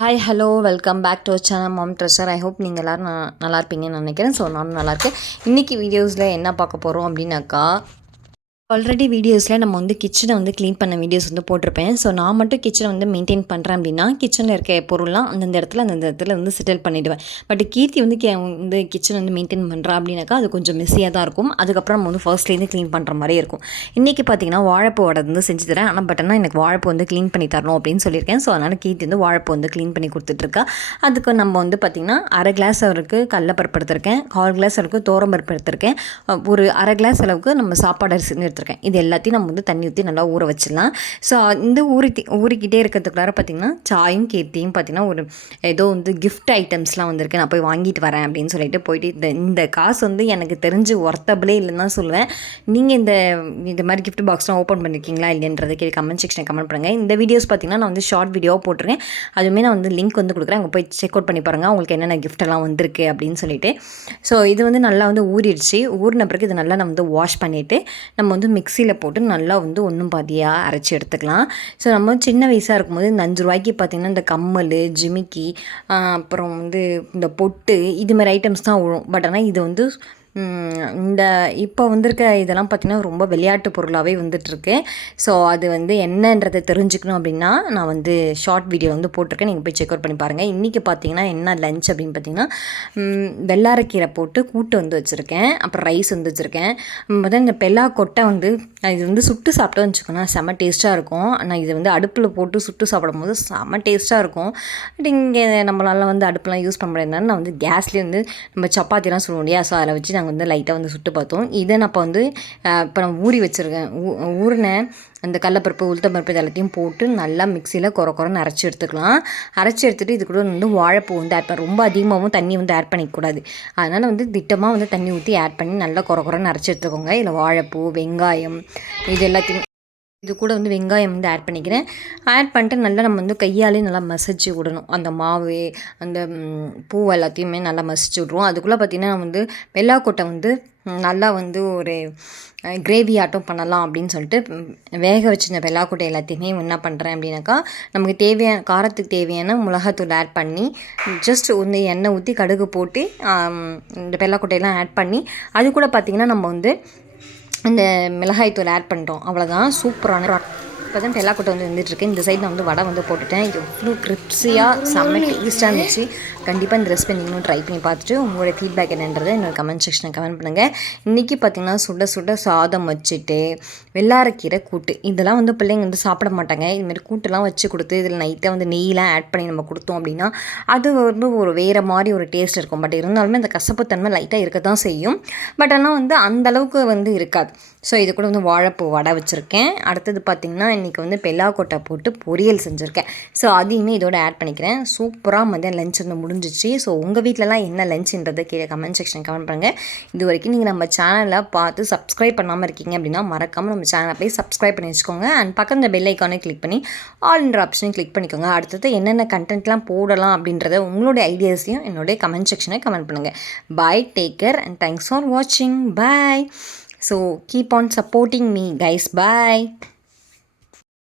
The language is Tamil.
Hi hello welcome back to channel Mom Treasure I hope நீங்கள் எல்லோரும் நான் நல்லா இருப்பீங்கன்னு நினைக்கிறேன். ஸோ நானும் நல்லாயிருக்கேன் இன்றைக்கி வீடியோஸில் என்ன பார்க்க போகிறோம் அப்படின்னாக்கா ஆல்ரெடி வீடியோஸில் நம்ம வந்து கிச்சனை வந்து க்ளீன் பண்ண வீடியோஸ் வந்து போட்டிருப்பேன். ஸோ நான் மட்டும் கிச்சனை வந்து மெயின்டைன் பண்ணுறேன் அப்படின்னா கிச்சனில் இருக்க பொருள்லாம் அந்தந்த இடத்துல அந்தந்த இடத்துல வந்து செட்டில் பண்ணிவிடுவேன் பட் கீர்த்தி வந்து கே வந்து கிச்சன் வந்து மெயின்டைன் பண்ணுறா அப்படின்னாக்கா அது கொஞ்சம் மெஸ்ஸியாக தான் இருக்கும். அதுக்கப்புறம் நம்ம வந்து ஃபர்ஸ்ட்லேருந்து க்ளீன் பண்ணுற மாதிரி இருக்கும். இன்றைக்கி பார்த்தீங்கன்னா வாழைப்பூ வடை வந்து செஞ்சு தரேன். ஆனால் பட் ஆனால் எனக்கு வாழைப்பூ வந்து க்ளீன் பண்ணி தரணும் அப்படின்னு சொல்லியிருக்கேன். ஸோ அதனால் கீர்த்தி வந்து வாழைப்பூ வந்து க்ளீன் பண்ணி கொடுத்துட்ருக்கா. அதுக்கு நம்ம வந்து பார்த்திங்கன்னா அரை கிளாஸ் அவருக்கு கடலப்பருப்பு எடுத்திருக்கேன். கால் கிளாஸ் அளவுக்கு தோரம்பருப்பு எடுத்திருக்கேன். ஒரு அரை கிளாஸ் அளவுக்கு நம்ம சாப்பாடு அரிசி எடுத்திருக்கேன். இது எல்லாத்தையும் நம்ம வந்து தண்ணி ஊற்றி நல்லா ஊற வச்சிடலாம். ஸோ இந்த ஊறி ஊறிக்கிட்டே இருக்கிறதுக்குள்ளார பார்த்திங்கன்னா சாயும் கீர்த்தியும் பார்த்திங்கன்னா ஒரு ஏதோ வந்து கிஃப்ட் ஐட்டம்ஸ்லாம் வந்திருக்கு. நான் போய் வாங்கிட்டு வரேன் அப்படின்னு சொல்லிட்டு போயிட்டு இந்த இந்த காசு வந்து எனக்கு தெரிஞ்சு ஒர்த்தபிளே இல்லைன்னு தான் சொல்லுவேன். நீங்கள் இந்த இந்த மாதிரி கிஃப்ட் பாக்ஸ்லாம் ஓப்பன் பண்ணியிருக்கீங்களா இல்லைன்றது கே கமெண்ட் செக்ஷனில் கமெண்ட் பண்ணுங்கள் இந்த வீடியோஸ் பார்த்திங்கன்னா நான் வந்து ஷார்ட் வீடியோவாக போட்டிருக்கேன். அதுவுமே நான் வந்து லிங்க் வந்து கொடுக்குறேன். அங்கே போய் செக் அவுட் பண்ணி பாருங்கள் உங்களுக்கு என்னென்ன கிஃப்ட்டெல்லாம் வந்திருக்கு அப்படின்னு சொல்லிட்டு. ஸோ இது வந்து நல்லா வந்து ஊறிடுச்சு. ஊறின பிறகு இது நல்லா நம்ம வந்து வாஷ் பண்ணிவிட்டு நம்ம வந்து வந்து மிக்சியில் போட்டு நல்லா வந்து ஒன்றும் பாதியாக அரைச்சி எடுத்துக்கலாம். ஸோ நம்ம சின்ன வயசாக இருக்கும்போது இந்த அஞ்சு ரூபாய்க்கு பார்த்திங்கன்னா இந்த கம்மல் ஜிமிக்கி அப்புறம் வந்து இந்த பொட்டு இது மாதிரி ஐட்டம்ஸ் தான் விழும் பட் ஆனால் இது வந்து இந்த இப்போ வந்திருக்க இதெல்லாம் பார்த்திங்கன்னா ரொம்ப விளையாட்டு பொருளாகவே வந்துட்டுருக்கு. ஸோ அது வந்து என்னன்றதை தெரிஞ்சுக்கணும் அப்படின்னா நான் வந்து ஷார்ட் வீடியோ வந்து போட்டிருக்கேன். நீங்கள் போய் செக் அவுட் பண்ணி பாருங்கள் இன்றைக்கி பார்த்தீங்கன்னா என்ன லஞ்ச் அப்படின்னு பார்த்தீங்கன்னா வெள்ளாரக்கீரை போட்டு கூட்டு வந்து வச்சுருக்கேன். அப்புறம் ரைஸ் வந்து வச்சுருக்கேன். பார்த்தா இந்த பெல்லா கொட்டை வந்து இது வந்து சுட்டு சாப்பிட்டோம்னு வச்சுக்கோங்க செம டேஸ்ட்டாக இருக்கும். ஆனால் இது வந்து அடுப்பில் போட்டு சுட்டு சாப்பிடும் போது செம்ம டேஸ்ட்டாக இருக்கும். பட் இங்கே நம்மளால் வந்து அடுப்புலாம் யூஸ் பண்ண முடியாதுனால நான் வந்து கேஸ்லேயே வந்து நம்ம சப்பாத்திலாம் சொல்லுவோம் இல்லையா? ஸோ அதில் வச்சு நாங்கள் நாங்கள் வந்து லைட்டாக வந்து சுட்டு பார்த்தோம். இதை நான் இப்போ வந்து இப்போ நான் ஊறி வச்சுருக்கேன். ஊறின அந்த கடலப்பருப்பு உளுத்தம்பருப்பு இது எல்லாத்தையும் போட்டு நல்லா மிக்சியில் குறை குறைன்னு அரைச்சி எடுத்துக்கலாம். அரைச்சி எடுத்துகிட்டு இது கூட வந்து வாழைப்பூ வந்து ஆட் பண்ண ரொம்ப அதிகமாகவும் தண்ணி வந்து ஆட் பண்ணிக்கூடாது அதனால் வந்து திட்டமாக வந்து தண்ணி ஊற்றி ஆட் பண்ணி நல்லா குறை குறைன்னு அரைச்சி எடுத்துக்கோங்க. இதில் வாழைப்பூ வெங்காயம் இது எல்லாத்தையும் இது கூட வந்து வெங்காயம் வந்து ஆட் பண்ணிக்கிறேன். ஆட் பண்ணிட்டு நல்லா நம்ம வந்து கையாலே நல்லா மசிச்சு விடணும். அந்த மாவு அந்த பூ எல்லாத்தையுமே நல்லா மசிச்சு விட்ருவோம் அதுக்குள்ளே பார்த்திங்கன்னா வந்து வெள்ளாக்கொட்டை வந்து நல்லா வந்து ஒரு கிரேவி ஆட்டம் பண்ணலாம் அப்படின்னு சொல்லிட்டு வேக வச்சிருந்த வெள்ளாக்கொட்டை எல்லாத்தையுமே என்ன பண்ணுறேன் அப்படின்னாக்கா நமக்கு தேவையான காரத்துக்கு தேவையான மிளகாத்தூள் ஆட் பண்ணி ஜஸ்ட் வந்து எண்ணெய் ஊற்றி கடுகு போட்டு இந்த வெள்ளாக்கொட்டையெல்லாம் ஆட் பண்ணி அது கூட பார்த்திங்கன்னா நம்ம வந்து இந்த மிளகாய் தூள் ஆட் பண்ணிட்டோம். அவ்வளோதான் சூப்பரான இப்போ எல்லா கூட்டம் வந்து வந்துட்டுருக்கு இந்த சைடு நான் வந்து வடை வந்து போட்டுட்டேன். எவ்வளோ கிரிப்ஸியாக செம்ம டேஸ்ட்டாக இருந்துச்சு. கண்டிப்பாக இந்த ரெசிபி நீங்களும் ட்ரை பண்ணி பார்த்துட்டு உங்களோட ஃபீட்பேக் என்னன்றதை என்னோட கமெண்ட் செக்ஷனில் கமெண்ட் பண்ணுங்கள் இன்றைக்கி பார்த்திங்கன்னா சுட சுட சாதம் வச்சுட்டு வெள்ளாரக்கீரை கூட்டு. இதெல்லாம் வந்து பிள்ளைங்க வந்து சாப்பிட மாட்டாங்க. இதுமாரி கூட்டுலாம் வச்சு கொடுத்து இதில் நைட்டாக வந்து நெய்லாம் ஆட் பண்ணி நம்ம கொடுத்தோம் அப்படின்னா அது வந்து ஒரு வேறு மாதிரி ஒரு டேஸ்ட் இருக்கும். பட் இருந்தாலுமே அந்த கசப்புத்தன்மை லைட்டாக இருக்க தான் செய்யும். பட் ஆனால் வந்து அந்தளவுக்கு வந்து இருக்காது. ஸோ இது கூட வந்து வாழைப்பூ வடை வச்சுருக்கேன். அடுத்தது பார்த்திங்கன்னா இன்றைக்கி வந்து பெல்லாக்கோட்டை போட்டு பொரியல் செஞ்சுருக்கேன். ஸோ அதையுமே இதோட ஆட் பண்ணிக்கிறேன். சூப்பராக மதியம் லஞ்ச் வந்து முடிஞ்சிச்சு. ஸோ உங்கள் வீட்டிலலாம் என்ன லஞ்சுன்றதை கீழே கமெண்ட் செக்ஷன் கமெண்ட் பண்ணுங்கள் இது வரைக்கும் நீங்கள் நம்ம சேனலில் பார்த்து சப்ஸ்கிரைப் பண்ணாமல் இருக்கீங்க அப்படின்னா மறக்காமல் நம்ம சேனலை போய் சப்ஸ்கிரைப் பண்ணி வச்சுக்கோங்க. அண்ட் பக்கத்தில் பெல் ஐக்கானே கிளிக் பண்ணி ஆல்ன்ற ஆப்ஷனையும் கிளிக் பண்ணிக்கோங்க. அடுத்தது என்னென்ன கண்டென்ட்லாம் போடலாம் அப்படின்றத உங்களுடைய ஐடியாஸையும் என்னுடைய கமெண்ட் செக்ஷனை கமெண்ட் பண்ணுங்கள் bye take care and thanks for வாட்சிங் bye so keep on supporting me guys bye